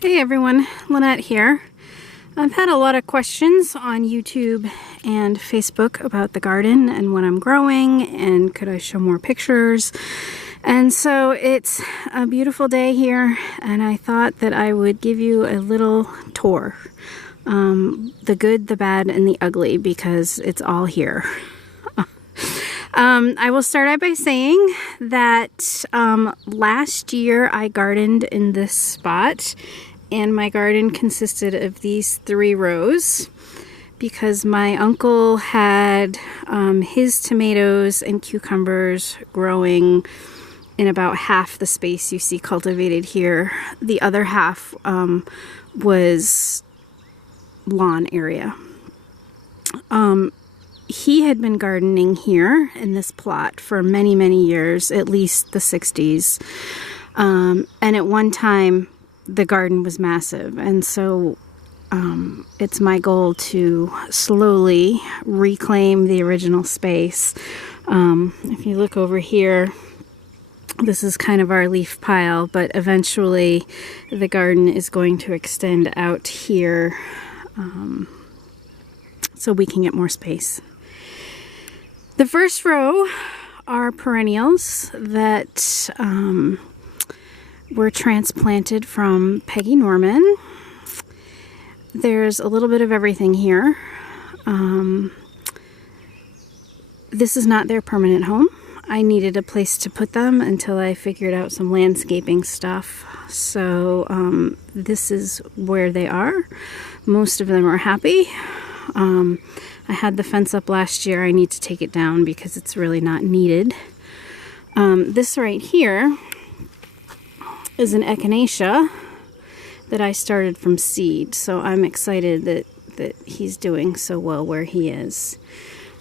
Hey everyone, Lynette here. I've had a lot of questions on YouTube and Facebook about the garden and what I'm growing and could I show more pictures. And so it's a beautiful day here and I thought that I would give you a little tour. The good, the bad, and the ugly because it's all here. I will start out by saying that last year I gardened in this spot and my garden consisted of these 3 rows because my uncle had his tomatoes and cucumbers growing in about half the space you see cultivated here. The other half was lawn area. He had been gardening here in this plot for many, many years, at least the 60s. And at one time, the garden was massive. And so it's my goal to slowly reclaim the original space. If you look over here, this is kind of our leaf pile, but eventually the garden is going to extend out here so we can get more space. The first row are perennials that were transplanted from Peggy Norman. There's a little bit of everything here. This is not their permanent home. I needed a place to put them until I figured out some landscaping stuff. So this is where they are. Most of them are happy. I had the fence up last year. I need to take it down because it's really not needed. This right here is an echinacea that I started from seed. So I'm excited that he's doing so well where he is.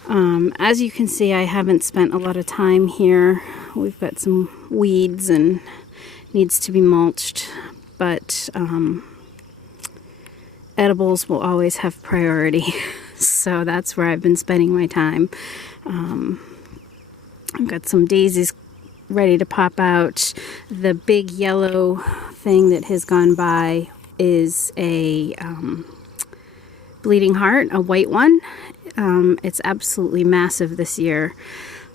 As you can see, I haven't spent a lot of time here. We've got some weeds and needs to be mulched, but edibles will always have priority. So that's where I've been spending my time. I've got some daisies ready to pop out. The big yellow thing that has gone by is a bleeding heart, a white one. It's absolutely massive this year.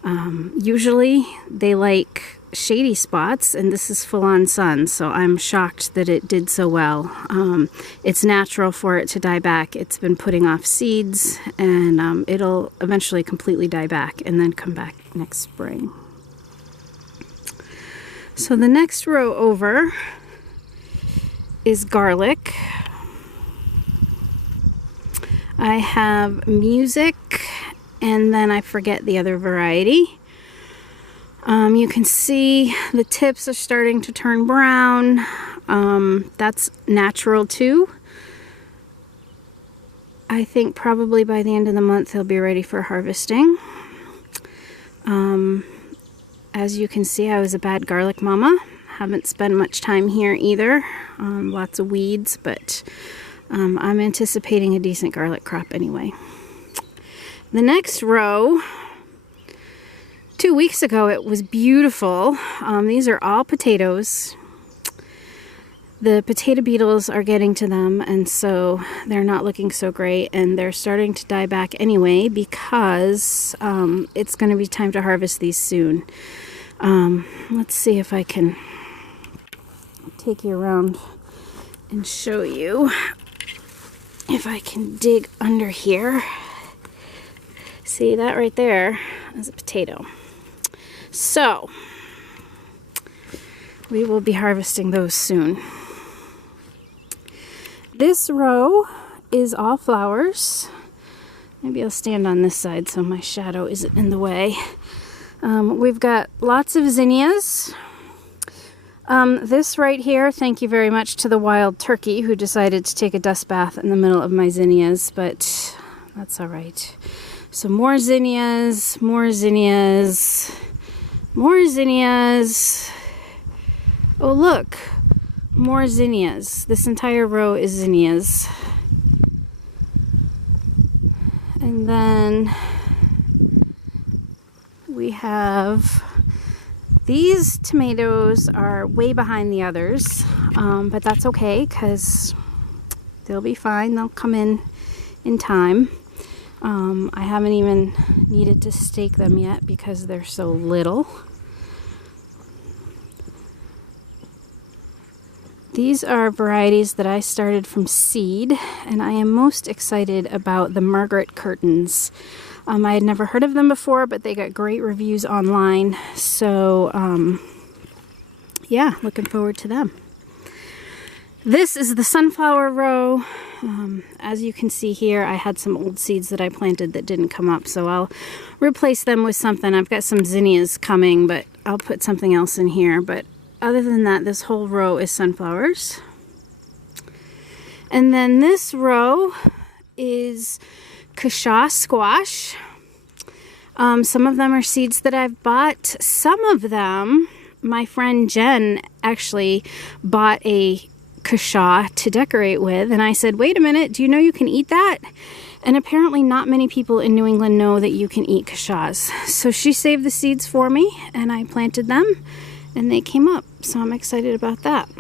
Usually they like shady spots, and this is full-on sun, so I'm shocked that it did so well. It's natural for it to die back. It's been putting off seeds, and it'll eventually completely die back and then come back next spring. So the next row over is garlic. I have music, and then I forget the other variety. You can see the tips are starting to turn brown. That's natural too. I think probably by the end of the month they'll be ready for harvesting. As you can see, I was a bad garlic mama. Haven't spent much time here either. Lots of weeds, but I'm anticipating a decent garlic crop anyway. The next row, 2 weeks ago, it was beautiful. These are all potatoes. The potato beetles are getting to them, and so they're not looking so great, and they're starting to die back anyway because it's going to be time to harvest these soon. Let's see if I can take you around and show you if I can dig under here. See that right there is a potato. So we will be harvesting those soon. This row is all flowers. Maybe I'll stand on this side so my shadow isn't in the way. We've got lots of zinnias. This right here, thank you very much to the wild turkey who decided to take a dust bath in the middle of my zinnias, but that's all right. So more zinnias, more zinnias, more zinnias. Oh look, more zinnias. This entire row is zinnias. And then we have These tomatoes are way behind the others. but that's okay because they'll be fine. They'll come in time. I haven't even needed to stake them yet because they're so little. These are varieties that I started from seed, and I am most excited about the Margaret curtains. I had never heard of them before, but they got great reviews online, so yeah, looking forward to them. This is the sunflower row. As you can see here, I had some old seeds that I planted that didn't come up, so I'll replace them with something. I've got some zinnias coming, but I'll put something else in here. But other than that, this whole row is sunflowers. And then this row is kasha squash. Some of them are seeds that I've bought. Some of them, my friend Jen actually bought a kasha to decorate with, and I said, wait a minute, do you know you can eat that? And apparently not many people in New England know that you can eat kashas. So she saved the seeds for me, and I planted them, and they came up. So I'm excited about that.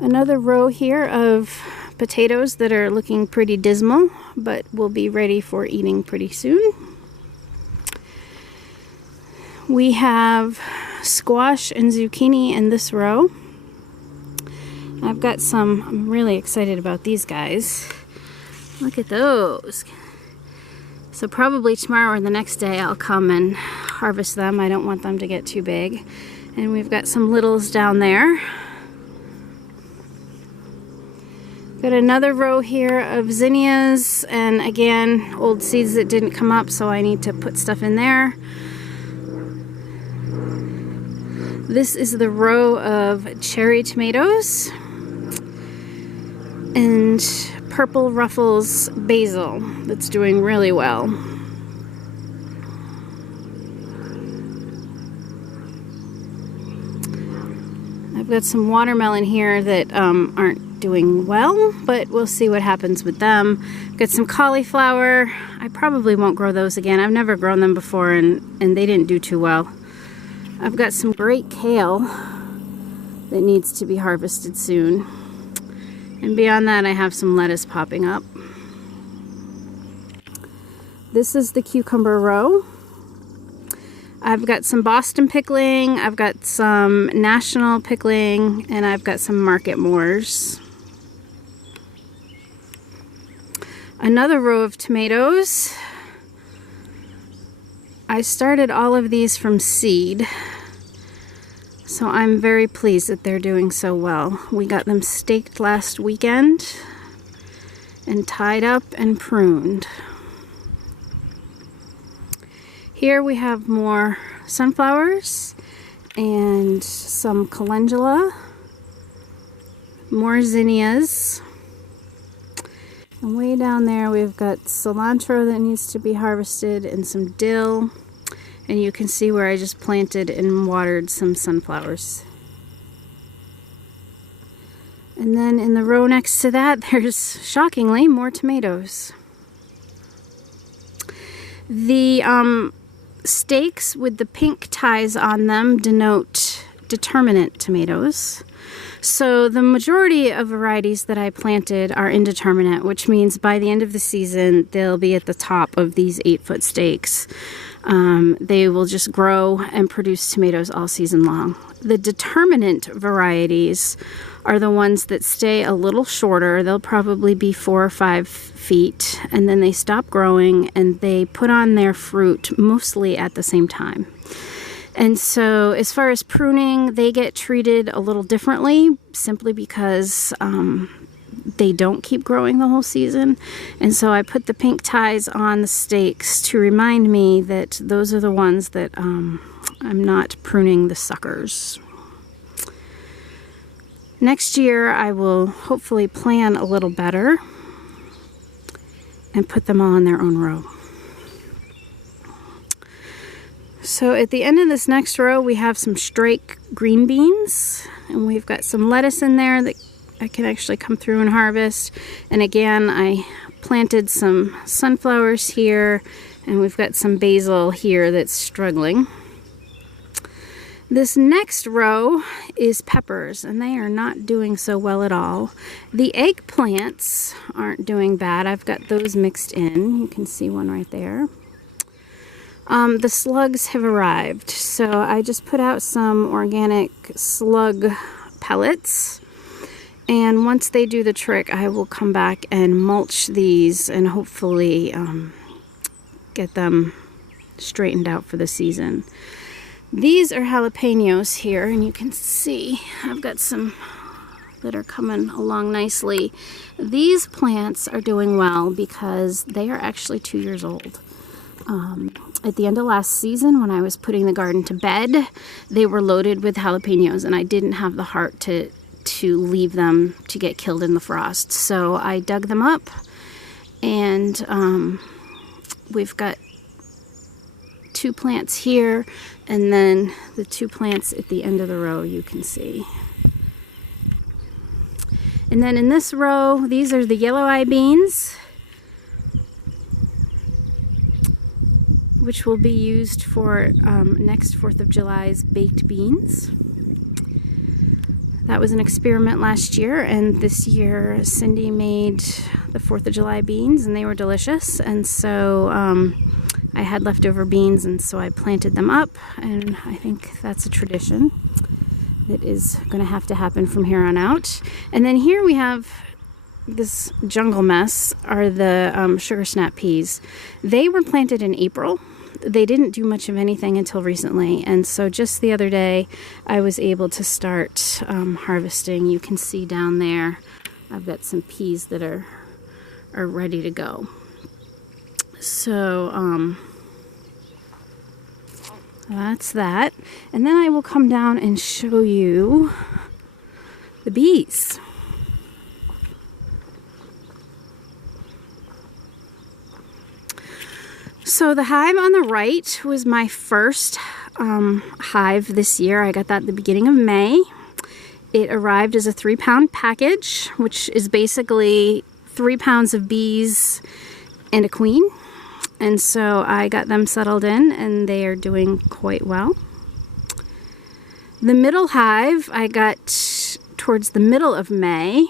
Another row here of potatoes that are looking pretty dismal, but will be ready for eating pretty soon. We have squash and zucchini in this row. I've got some, I'm really excited about these guys. Look at those. So probably tomorrow or the next day I'll come and harvest them. I don't want them to get too big. And we've got some littles down there. Got another row here of zinnias, and again, old seeds that didn't come up, so I need to put stuff in there. This is the row of cherry tomatoes and purple ruffles basil that's doing really well. I've got some watermelon here that aren't doing well, but we'll see what happens with them. Got some cauliflower. I probably won't grow those again. I've never grown them before, and they didn't do too well. I've got some great kale that needs to be harvested soon. And beyond that, I have some lettuce popping up. This is the cucumber row. I've got some Boston pickling, I've got some national pickling, and I've got some market moors. Another row of tomatoes. I started all of these from seed, so I'm very pleased that they're doing so well. We got them staked last weekend and tied up and pruned. Here we have more sunflowers and some calendula, more zinnias. And way down there we've got cilantro that needs to be harvested and some dill. And you can see where I just planted and watered some sunflowers. And then in the row next to that, there's, shockingly, more tomatoes. The stakes with the pink ties on them denote determinate tomatoes. So the majority of varieties that I planted are indeterminate, which means by the end of the season, they'll be at the top of these 8-foot stakes. They will just grow and produce tomatoes all season long. The determinate varieties are the ones that stay a little shorter. They'll probably be 4 or 5 feet, and then they stop growing and they put on their fruit mostly at the same time. And so as far as pruning, they get treated a little differently simply because they don't keep growing the whole season. And so I put the pink ties on the stakes to remind me that those are the ones that I'm not pruning the suckers. Next year I will hopefully plan a little better and put them all in their own row. So at the end of this next row we have some strake green beans, and we've got some lettuce in there that I can actually come through and harvest. And again, I planted some sunflowers here, and we've got some basil here that's struggling. This next row is peppers, and they are not doing so well at all. The eggplants aren't doing bad. I've got those mixed in. You can see one right there. The slugs have arrived, so I just put out some organic slug pellets, and once they do the trick, I will come back and mulch these and hopefully get them straightened out for the season. These are jalapenos here, and you can see I've got some that are coming along nicely. These plants are doing well because they are actually 2 years old. At the end of last season, when I was putting the garden to bed, they were loaded with jalapenos, and I didn't have the heart to leave them to get killed in the frost. So I dug them up, and we've got 2 plants here, and then the 2 plants at the end of the row you can see. And then in this row, these are the yellow eye beans, which will be used for next 4th of July's baked beans. That was an experiment last year, and this year Cindy made the 4th of July beans, and they were delicious. And so I had leftover beans, and so I planted them up, and I think that's a tradition that is going to have to happen from here on out. And then here we have this jungle mess, are the sugar snap peas. They were planted in April. They didn't do much of anything until recently, and so just the other day I was able to start harvesting. You can see down there I've got some peas that are ready to go. So that's that, and then I will come down and show you the bees. So the hive on the right was my first hive this year. I got that at the beginning of May. It arrived as a 3-pound package, which is basically 3 pounds of bees and a queen. And so I got them settled in, and they are doing quite well. The middle hive I got towards the middle of May,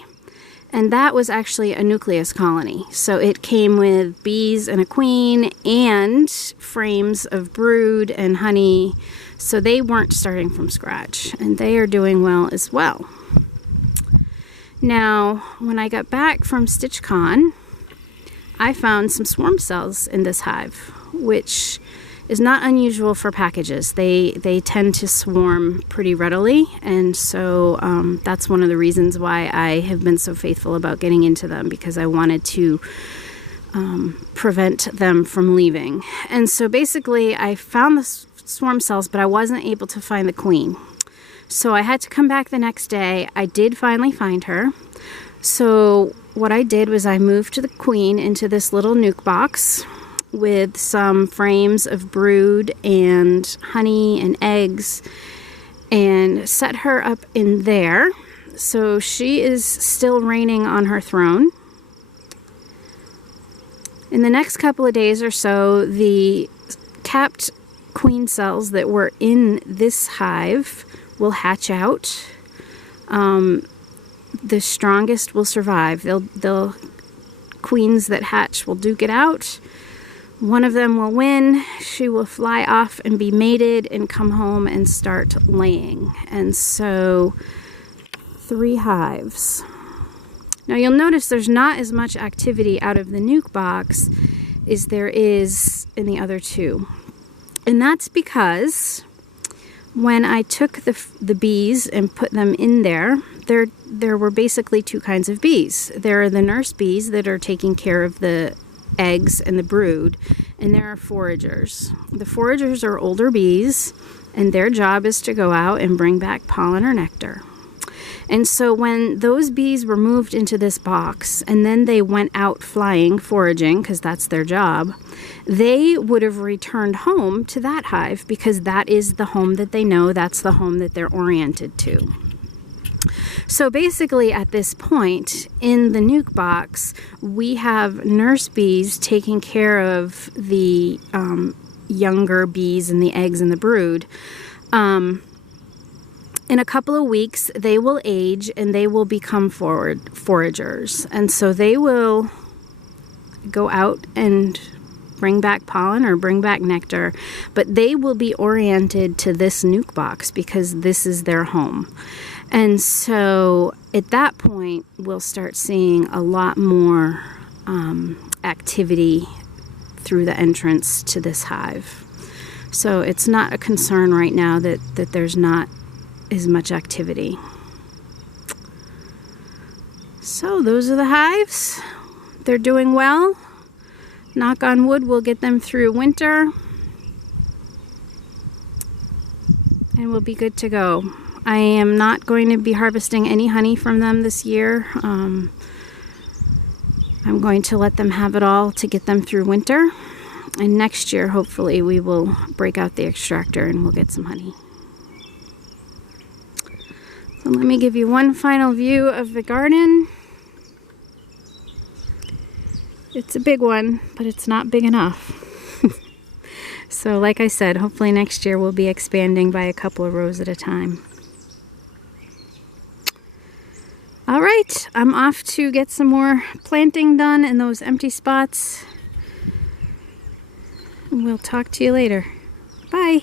and that was actually a nucleus colony. So it came with bees and a queen and frames of brood and honey. So they weren't starting from scratch, and they are doing well as well. Now, when I got back from StitchCon, I found some swarm cells in this hive, which is not unusual for packages. They tend to swarm pretty readily, and so that's one of the reasons why I have been so faithful about getting into them, because I wanted to prevent them from leaving. And so basically I found the swarm cells, but I wasn't able to find the queen. So I had to come back the next day. I did finally find her. So what I did was I moved the queen into this little nuke box with some frames of brood and honey and eggs, and set her up in there. So she is still reigning on her throne. In the next couple of days or so, the capped queen cells that were in this hive will hatch out. The strongest will survive. The queens that hatch will duke it out. One of them will win. She will fly off and be mated and come home and start laying. And so 3 hives. Now you'll notice there's not as much activity out of the nuke box as there is in the other 2. And that's because when I took the bees and put them in there were basically 2 kinds of bees. There are the nurse bees that are taking care of the eggs and the brood, and there are foragers. The foragers are older bees, and their job is to go out and bring back pollen or nectar. And so when those bees were moved into this box, and then they went out flying, foraging, because that's their job, they would have returned home to that hive, because that is the home that they know, that's the home that they're oriented to. So basically at this point in the nuke box, we have nurse bees taking care of the younger bees and the eggs and the brood. in a couple of weeks, they will age and they will become foragers. And so they will go out and bring back pollen or bring back nectar, but they will be oriented to this nuke box because this is their home. And so at that point, we'll start seeing a lot more activity through the entrance to this hive. So it's not a concern right now that there's not as much activity. So those are the hives. They're doing well. Knock on wood, we'll get them through winter and we'll be good to go. I am not going to be harvesting any honey from them this year. I'm going to let them have it all to get them through winter. And next year, hopefully, we will break out the extractor and we'll get some honey. So let me give you one final view of the garden. It's a big one, but it's not big enough. So like I said, hopefully next year we'll be expanding by a couple of rows at a time. All right, I'm off to get some more planting done in those empty spots. And we'll talk to you later. Bye.